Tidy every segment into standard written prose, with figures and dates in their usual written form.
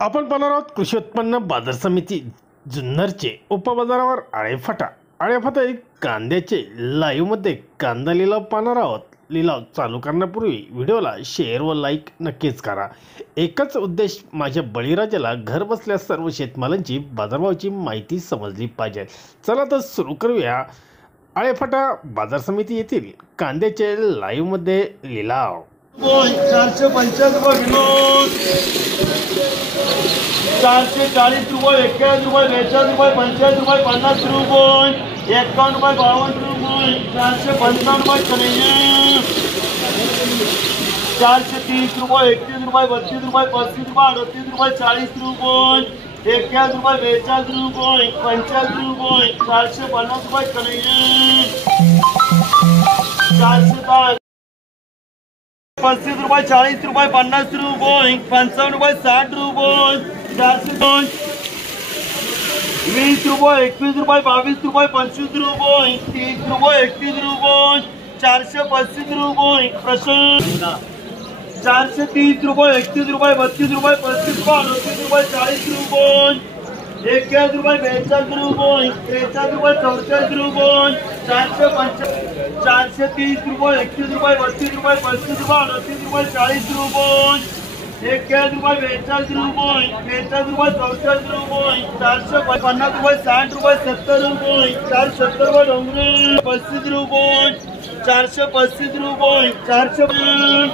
आपण पाहणार आहोत कृषी उत्पन्न बाजार समिती जुन्नरचे उपबाजारावर आळेफाटा एक कांद्याचे लाईव्हमध्ये कांदा लिलाव पाहणार आहोत। लिलाव चालू करण्यापूर्वी व्हिडिओला शेअर व लाईक नक्कीच करा। एकच उद्देश, माझ्या बळीराजाला घर बसल्या सर्व शेतमालांची बाजारभावाची माहिती समजली पाहिजे। चला तर सुरू करूया आळेफाटा बाजार समिती येथील कांद्याचे लाईव्हमध्ये लिलाव। 475 रुपये किलो, 440 रुपये, 41 रुपये, 42 रुपये, 45 रुपये, 50 रुपये, 51 रुपये, 52 रुपये, 455 रुपये करेंगे, 430 रुपये, 31 रुपये, 32 रुपये, 35 रुपये, 38 रुपये, 40 रुपये, 41 रुपये, 42 रुपये, 50 रुपये, 450 रुपये करेंगे, 410 35 रुपये, 40 रुपये, 50 रुपये, 55 रुपये, 60 रुपये, 420 रुपये, 21 रुपये, 22 रुपये, 25 रुपये, 30 रुपये, 31 रुपये, 435 रुपये प्रश्न, 430 रुपये, 31 रुपये, 32 रुपये, 35 रुपये, 38 रुपये, 40 रुपये, 41 रुपये, 43 रुपये, 43 रुपये, 430 रुपये, 31 रुपये, 32 रुपये, 35 रुपये, 40 रुपये, 41 रुपये, 42 रुपये, 43 रुपये, 44 रुपये, 450 रुपये, 60 रुपये, 70 रुपये, 470 रुपये डोंगरे, 35 रुपये, 435 रुपये, 440,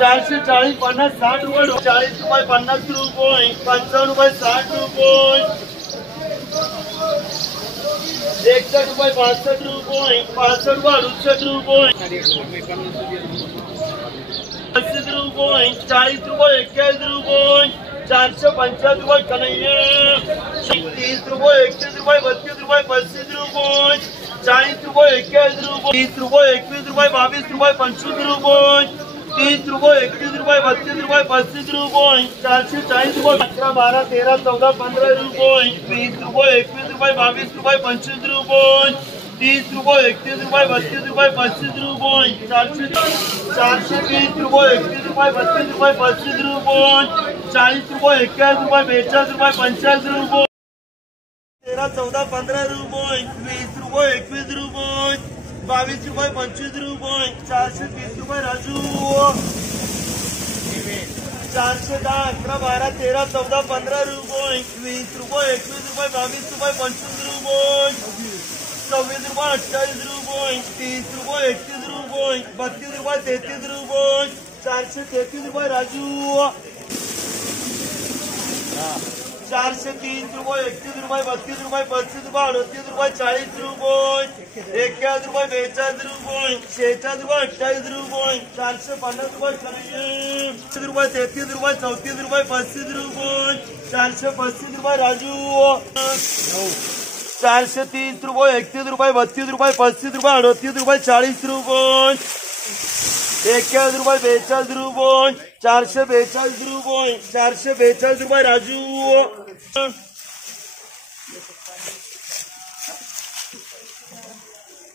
50, 60 रुपये, 40 रुपये, 50 रुपये, 55 रुपये, 60 रुपये, 61 रुपये, 62 रुपये, 65 रुपये, 68 रुपये, 80 रुपये, 40 रुपये, 41 रुपये, 450 रुपये कन्हैया, 30 रुपये, 31 रुपये, 32 रुपये, 35 रुपये, 40 रुपये, 41 रुपये, 30 रुपये, 21 रुपये, 22 रुपये, 25 रुपये, 30 रुपये, 31 रुपये, 32 रुपये, 35 रुपये, 440 रुपये, 11, 12, 13, 14, 15 रुपये, 20 रुपये, 21 रुपये, 22 रुपये, 25 रुपये, 30 रुपये, 31 रुपये, 32 रुपये, 25 रुपये, 420 रुपये, 31 रुपये, 32 रुपये, 25 रुपये, 40 रुपये, 41 रुपये, 42 रुपये, 45 रुपये, 13, 14, 15 रुपये, 20 रुपये, 21 रुपये, 22 रुपये, 25 रुपये, 430 रुपये राजू, 410, 11, 12, 13, 14, 15 रुपये, 20 रुपये, 21 रुपये, 22 रुपये, 25 रुपये, 26 रुपये, 28 रुपये, 30 रुपये, 31 रुपये, 32 रुपये, 33 रुपये, 433 रुपये राजू, 430 रुपये, 31 रुपये, 32 रुपये, 35 रुपये, 38 रुपये, 40 रुपये, 41 रुपये, 42 रुपये, 46 रुपये, 28 रुपये, 450 रुपये, 30 रुपये, 33 रुपये, 34 रुपये, 35 रुपये, 435 रुपये राजू, 430 रुपये, 31 रुपये, 32 रुपये, 35 रुपये, 38 रुपये, 40 रुपये, 41 रुपये, 42 रुपये, 442 रुपये, 442 रुपये राजू,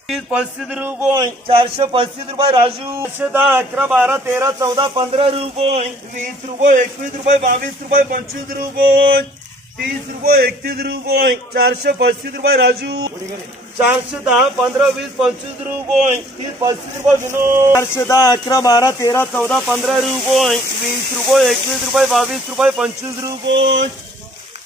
35 रुपये, 435 रुपये राजू, 10, 11, 12, 13, 14, 15 रुपये, 20 रुपये, 21 रुपये, 22 रुपये, 25 रुपये, 30 रुपये, 31 रुपये, 435 रुपये राजू, 410, 15, 20, 25 रुपये, 30, 35 रुपये विनोद, 410, 11, 12, 13, 14, 15 रुपये, 20 रुपये, 21 रुपये, 22 रुपये, 25 रुपये,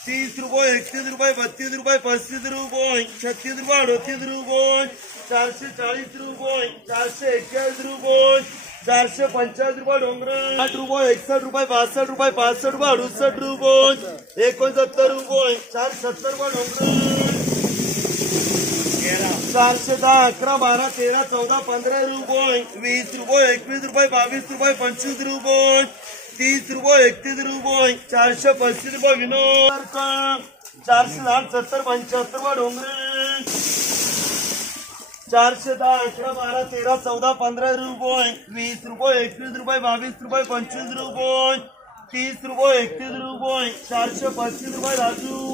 30 रुपये, 31 रुपये, 32 रुपये, 35 रुपये, 36 रुपये, 38 रुपये, 440 रुपये, 441 रुपये, 450 रुपये डोंगरे, 60 रुपये, 61 रुपये, 62 रुपये, 65 रुपये, 68 रुपये, 69 रुपये, 470 रुपये डोंगरे, 410, 11, 12, 13, 14, 15 रुपये, 20 रुपये, 21 रुपये, 22 रुपये, 25 रुपये, 30 रुपये, 31 रुपये, 435 रुपये विनोद, 460, 70, 75 रुपये डोंगरे, 410, 11, 12, 13, 14, 15 रुपये, 20 रुपये, 21 रुपये, 22 रुपये, 25 रुपये, 30 रुपये, 31 रुपये, 435 रुपये राजू,